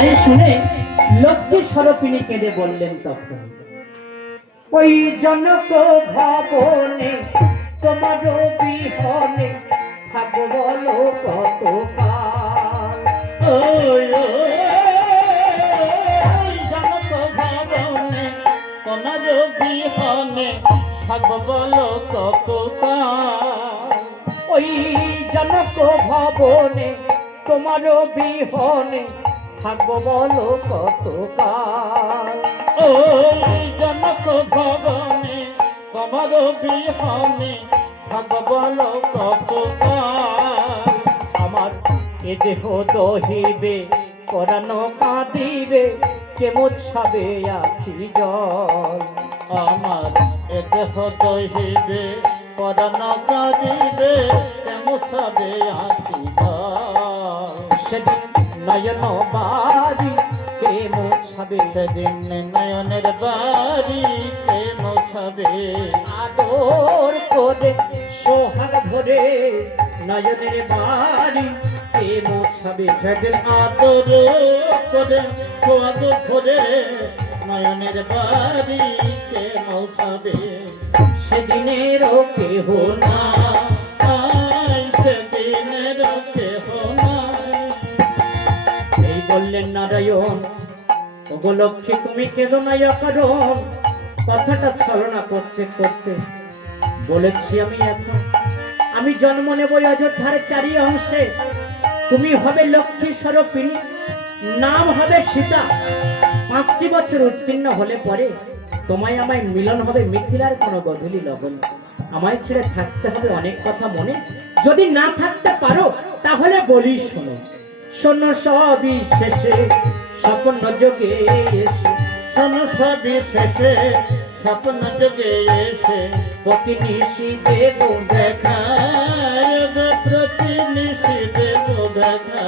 তাই শুনে লক্ষ্মী স্বরূপিণী কেঁদে বললেন তখন, ওই জনক ভবনে তোমার বিহনে থাকবো বলো কত কাল। ওই জনক ভবনে তোমার বিহনে থাকবো বলো কত কাল। ওই জনক ভবনে তোমার বিহনে থাকবো বলো কত কাল। ওই জনক ভবনে তোমার বিহনে থাকবো বলো কত কাল। আমার এ দেহ দহিবে পরানো কাঁদিবে কে মোছাবে আখি জল। আমার এ দেহ দহিবে পরাণ কাঁদিবে মুছাবে আঁখি জল। সেদিন নয়ন বাড়ি কে মোছাবে, সেদিন নয়নের বাড়ি কে মোছাবে। আদর করে সোহাগ ভরে নয়নের বাড়ি কে মোছাবে। সেদিন আদর করে সোহাগ ভরে নয়নের বাড়ি কে মোছাবে। সেদিনের কেহ না, সেদিনের কেহ নাই। এই বললেন নারায়ণ, ওগো লক্ষ্মী তুমি কেঁদো না কারণ। কথাটা ছলনা করতে করতে বলেছি আমি এখন, আমি জন্ম নেব অযোধ্যার চারি অংশে। তুমি হবে লক্ষ্মী স্বরূপিণী, নাম হবে সীতা। 5টি বছর উত্তীর্ণ হলে পরে তোমায় আমায় মিলন হবে মিথিলার কোনো গধূলি লগন। আমায় ছেড়ে থাকতে হবে অনেক কথা মনে, যদি না থাকতে পারো তাহলে বলি শোনো। শোনো সবই শেষে স্বপ্ন যোগে এসে, শোনো সবই শেষে স্বপ্ন যোগে এসে প্রতি নিশি দেব দেখা। প্রতি নিশি দেব দেখা।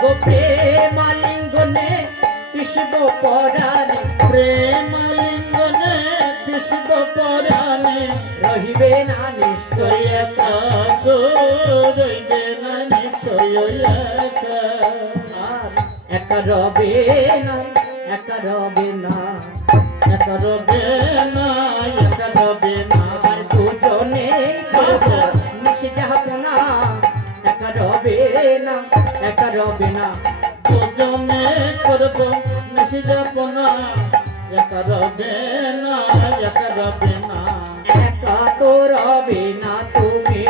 গো প্রেমালিঙ্গনে কৃষ্ণ পরাণে, প্রেমালিঙ্গনে কৃষ্ণ পরাণে রহিবে না নিশ্চয় একা। রইবে না নিশ্চয় একা। আর একা রবে না, একা রবে না, একা রবে না, একা রবে না। আর দুজনে মিশে যাব না। একা রবে না, একা রবে না, দুজনে করব মিশে যাব না। একা রবে না, একা রবে না। একা তো রবে না তুমি,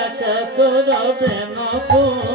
একা তো রবে না তুমি।